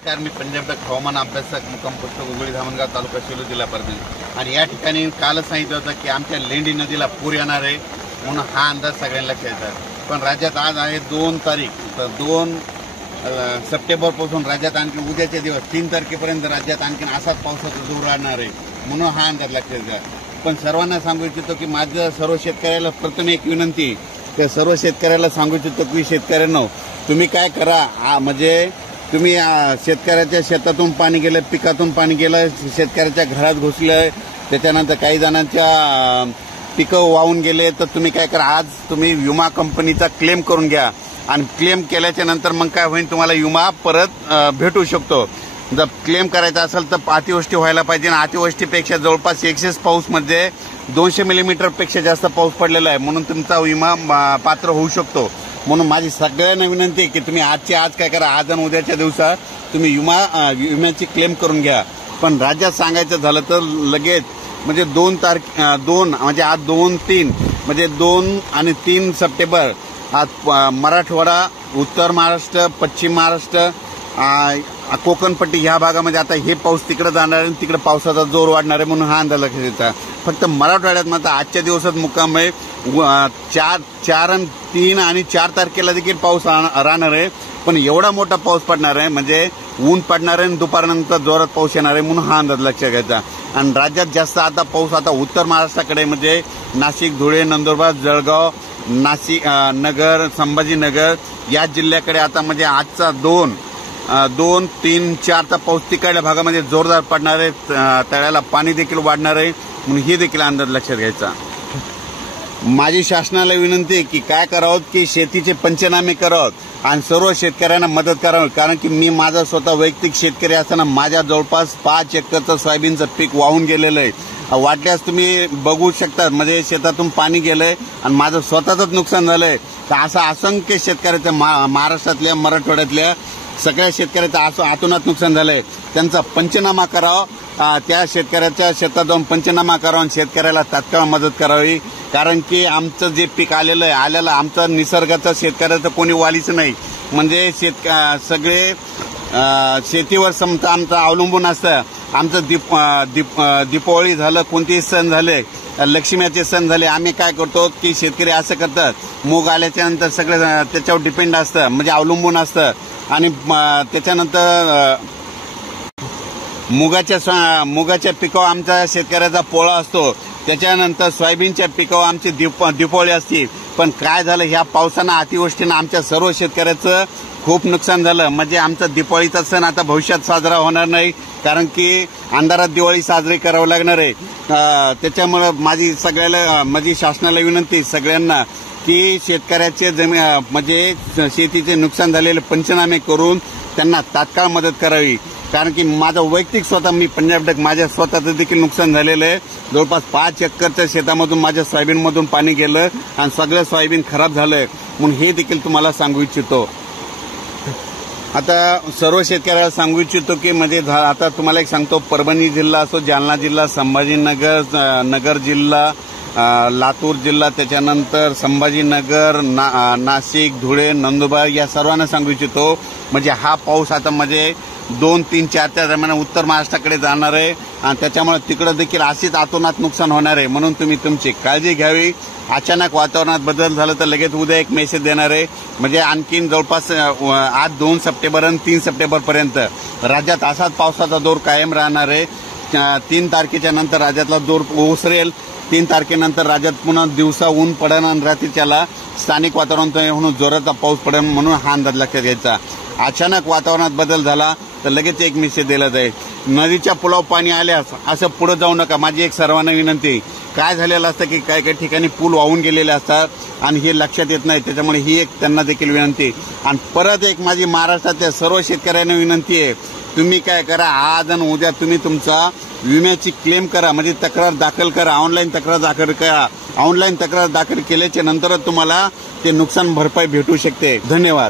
नमस्कार, मी पंजाब हवामान अभ्यासक मुक्काम पोस्ट गोगोळी धामणगाव तालुका सेलू जिल्हा परभणी. आणि या ठिकाणी कालच सांगितलं होतं की आमच्या लेंडी नदीला पूर येणार आहे म्हणून हा अंदाज सगळ्यांना लक्षात येतात. पण राज्यात आज आहे 2 तारीख, तर 2 सप्टेंबरपासून राज्यात आणखी उद्याचे दिवस 3 तारखेपर्यंत राज्यात आणखी असाच पावसाचा जोर राहणार आहे म्हणून हा अंदाज लक्षात येतात. पण सर्वांना सांगू इच्छितो की माझं सर्व शेतकऱ्याला प्रथम एक विनंती, त्या सर्व शेतकऱ्याला सांगू इच्छितो की शेतकऱ्यांनो तुम्ही काय करा, म्हणजे तुम्ही शेतकऱ्याच्या शेतातून पाणी गेलं, पिकातून पाणी गेलं, शेतकऱ्याच्या घरात घुसलं, त्याच्यानंतर काही जणांच्या पिकं वाहून गेले, तर तुम्ही काय करा, आज तुम्ही विमा कंपनीचा क्लेम करून घ्या. आणि क्लेम केल्याच्या नंतर मग काय होईल, तुम्हाला विमा परत भेटू शकतो. जर क्लेम करायचा असेल तर अतिवृष्टी व्हायला पाहिजे, आणि अतिवृष्टीपेक्षा जवळपास एक्सेस पाऊसमध्ये 200 मिलीमीटरपेक्षा जास्त पाऊस पडलेला आहे म्हणून तुमचा विमा पात्र होऊ शकतो. म्हणून माझी सगळ्यांना विनंती आहे की तुम्ही आजच्या आज काय करा, आज आणि उद्याच्या दिवसात तुम्ही विम्याची क्लेम करून घ्या. पण राज्यात सांगायचं झालं तर लगेच म्हणजे 2 म्हणजे आज 2-3 म्हणजे 2 आणि 3 सप्टेंबर आज मराठवाडा, उत्तर महाराष्ट्र, पश्चिम महाराष्ट्र, कोकणपट्टी ह्या भागामध्ये आता हे पाऊस तिकडे जाणार आहे, तिकडे पावसाचा जोर वाढणार आहे म्हणून हा अंदाज लक्षात येतात. फक्त मराठवाड्यात मात्र आजच्या दिवसात मुक्काम आहे 3 आणि 4 तारखेला देखील पाऊस राहणार आहे. पण एवढा मोठा पाऊस पडणार आहे म्हणजे ऊन पडणार आहे आणि दुपारनंतर जोरात पाऊस येणार आहे म्हणून हा अंदाज लक्षात घ्यायचा. आणि राज्यात जास्त आता पाऊस आता उत्तर महाराष्ट्राकडे म्हणजे नाशिक, धुळे, नंदुरबार, जळगाव, नाशिक, नगर, संभाजीनगर या जिल्ह्याकडे आता म्हणजे आजचा 2, 3, 4चा पाऊस तिकडल्या भागामध्ये जोरदार पडणार आहे, तळ्याला पाणी देखील वाढणार आहे म्हणून हे देखील अंदाज लक्षात घ्यायचा. माझी शासनाला विनंती आहे की काय करावं की शेतीचे पंचनामे करावं आणि सर्व शेतकऱ्यांना मदत करावी. कारण की मी माझा स्वतः वैयक्तिक शेतकरी असताना माझ्या जवळपास 5 एकरचं सोयाबीनचं पीक वाहून गेलेलं आहे. वाटल्यास तुम्ही बघू शकता, म्हणजे शेतातून पाणी गेलंय आणि माझं स्वतःच नुकसान झालंय. तर असं असंख्य शेतकऱ्याचं महाराष्ट्रातल्या, मराठवाड्यातल्या सगळ्या शेतकऱ्याचं आतोनात नुकसान झालंय. त्यांचा पंचनामा करावा, त्या शेतकऱ्याच्या शेतात जाऊन पंचनामा करावा आणि शेतकऱ्याला तात्काळ मदत करावी. कारण की आमचं जे पीक आलेलं आमचं निसर्गाचं शेतकऱ्याचं कोणी वालीच नाही. म्हणजे सगळे शेतीवर समजा आमचं अवलंबून असतं. आमचं दीपावली झालं, कोणतेही सण झाले, लक्ष्मीचे सण झाले, आम्ही काय करतो की शेतकरी असं करतात, मूग आल्याच्या नंतर सगळं त्याच्यावर डिपेंड असतं, म्हणजे अवलंबून असतं. आणि त्याच्यानंतर मुगाच्या पिकावर आमच्या शेतकऱ्याचा पोळा असतो. त्याच्यानंतर सोयाबीनच्या पिकावर आमची दीपावली असते. पण काय झालं, ह्या पावसानं, अतिवृष्टीनं आमच्या सर्व शेतकऱ्याचं खूप नुकसान झालं. म्हणजे आमचा दीपावलीचा सण आता भविष्यात साजरा होणार नाही, कारण की अंधारात दिवाळी साजरी करावं लागणार आहे. त्याच्यामुळं माझी शासनाला विनंती सगळ्यांना की शेतकऱ्याचे म्हणजे शेतीचे नुकसान झालेले पंचनामे करून त्यांना तात्काळ मदत करावी. कारण की माझं वैयक्तिक स्वतः मी पंजाब माझ्या स्वतःचं देखील नुकसान झालेलं आहे. जवळपास 5 एकरच्या शेतामधून माझ्या सोयाबीनमधून पाणी गेलं आणि सगळं सोयाबीन खराब झालंय म्हणून हे देखील तुम्हाला सांगू इच्छितो. आता सर्व शेतकऱ्याला सांगू इच्छितो की म्हणजे आता तुम्हाला एक सांगतो, परभणी जिल्हा असो, जालना जिल्हा, संभाजीनगर, नगर जिल्हा, लातूर जिल्हा, त्याच्यानंतर संभाजीनगर, नाशिक, धुळे, नंदुरबार या सर्वांना सांगू इच्छितो म्हणजे हा पाऊस आता म्हणजे 2, 3, 4च्या दरम्यान उत्तर महाराष्ट्राकडे जाणार आहे आणि त्याच्यामुळे तिकडे देखील अशीच आतोनात नुकसान होणार आहे. म्हणून तुम्ही तुमची काळजी घ्यावी. अचानक वातावरणात बदल झाला तर लगेच उद्या एक मेसेज देणार आहे. म्हणजे आणखीन जवळपास आज 2 सप्टेंबर आणि 3 सप्टेंबरपर्यंत राज्यात असाच पावसाचा जोर कायम राहणार आहे. 3 तारखेच्या नंतर राज्यातला जोर ओसरेल. 3 तारखेनंतर राज्यात पुन्हा दिवसा ऊन पडेल आणि रात्रीच्याला स्थानिक वातावरण म्हणून जोराचा पाऊस पडेल म्हणून हा अंदाज लक्षात घ्यायचा. अचानक वातावरणात बदल झाला तर लगेच एक मेसेज दिला जाईल. नदीच्या पुलावर पाणी आल्यास असं पुढे जाऊ नका, माझी एक सर्वांना विनंती. काय झालेलं असतं की काही ठिकाणी पूल वाहून गेलेले असतात आणि हे लक्षात येत नाही, त्याच्यामुळे ही एक त्यांना देखील विनंती. आणि परत एक माझी महाराष्ट्रातल्या सर्व शेतकऱ्यांना विनंती आहे, तुम्ही काय करा, आज आणि उद्या तुम्ही तुमचा विम्याची क्लेम करा, म्हणजे तक्रार दाखल करा, ऑनलाईन तक्रार दाखल करा. ऑनलाईन तक्रार दाखल केल्याच्या नंतरच तुम्हाला ते नुकसान भरपाई भेटू शकते. धन्यवाद.